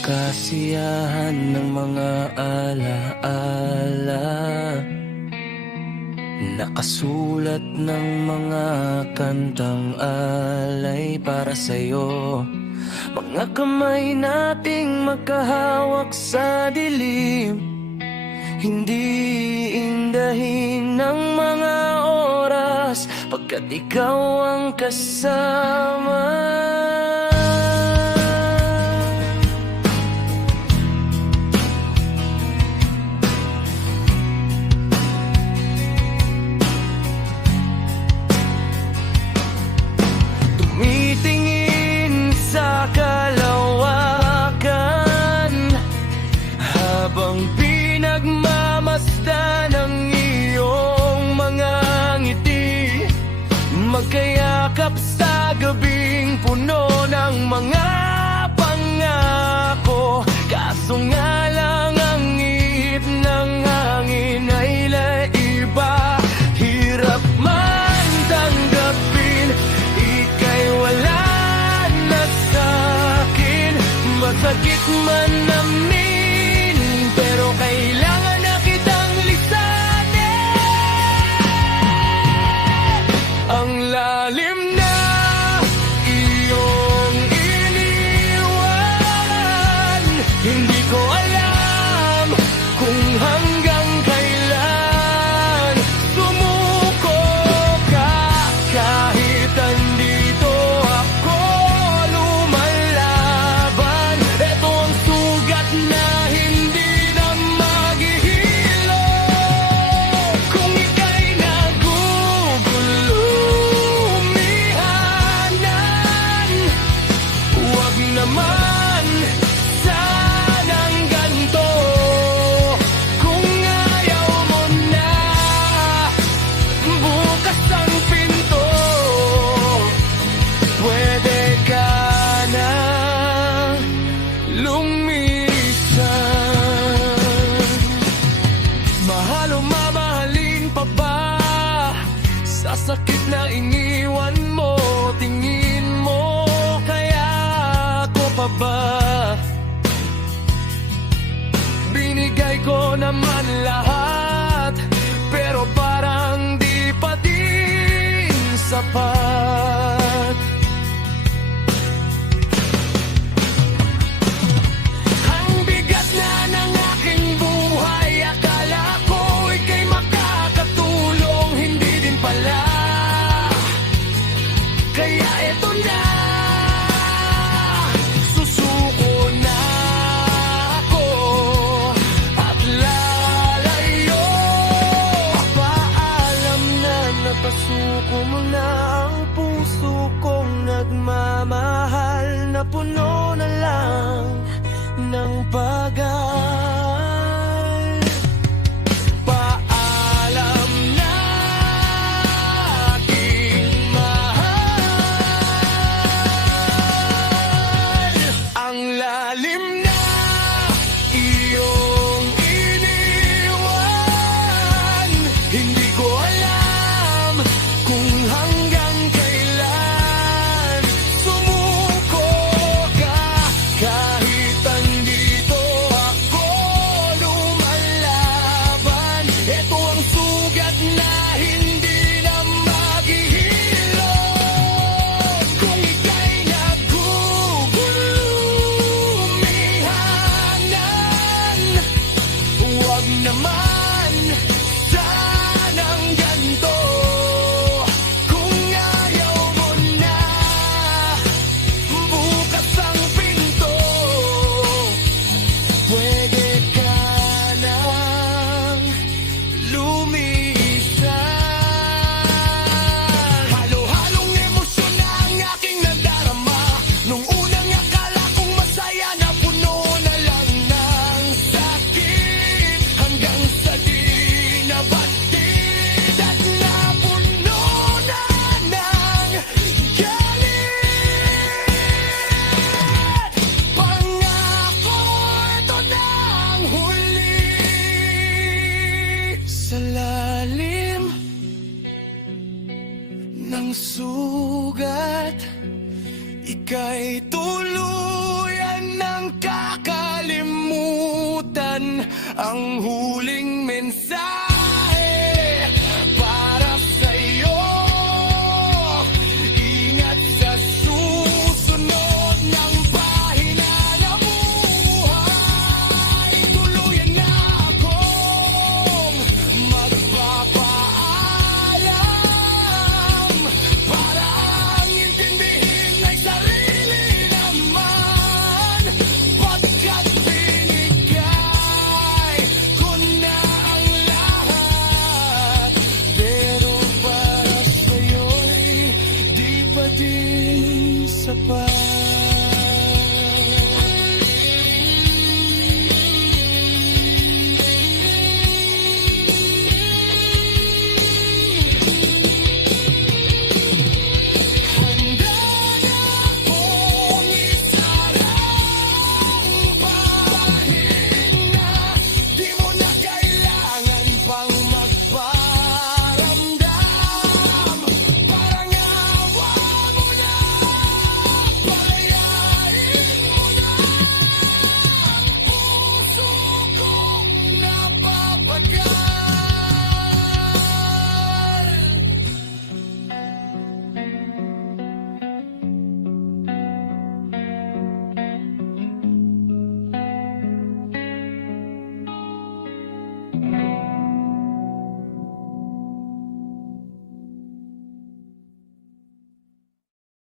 kasiyahan ng mga alaala, nakasulat ng mga kantang alay para sa'yo. Mga kamay nating magkahawak sa dilim, hindi indahin ng mga oras, pagkat ikaw ang kasama. Tumitingin sa kalawakan habang pinagmamasdan ang iyong mga ngiti, magkayakap sa gabing puno ng mga pangako. Kaso nga lang ang ihip ng hangin ay laiba, hirap man tanggapin, ika'y wala na sa'kin. Masakit man namin, pero kailangan na kitang lisanin. Ang lalim na iyong iniwan, hindi ko alam kung hanggang kailan. Sumuko ka kahit andito ako lumalaban. Ito ang sugat na hindi na maghihilo. Kung ika'y nagugulumihanan, huwag naman sanang ganito. Kung ayaw mo na, bukas ang pinto, pwede ka na lumisan. Mahal o mamahalin pa ba? Sa sakit na iniwan mo, tingin mo kaya ko pa ba? Binigay ko naman lahat, pero parang di pa din sapat. Ang bigat na ng aking buhay, akala ko ika'y makakatulong, hindi din pala. Kaya eto na, susuko na ako at lalayo. Paalam na, napasuko mo na ang puso kong nagmamahal, na puno na lang ng pagal. Paalam na, aking mahal. Ang lalim na iyong iniwan, hindi ko alam kung hanggang kailan. Sumuko ka kahit andito ako lumalaban. Ito ang sugat na hindi na maghihilom. Kung ika'y nagugulumihanan, huwag naman sanang ganito. Kung ayaw mo na, bukas ang pinto, pwede ka nang lumisan. Halo-halong emosyon na ang aking nadarama, nung unang akala kong masaya, na puno na lang ng sakit, hanggang sa di nabatid at napuno na ng galit. Pangako, ito na ang huli. Sa lalim ng sugat, ika'y tuluyan ng ang huling mensahe.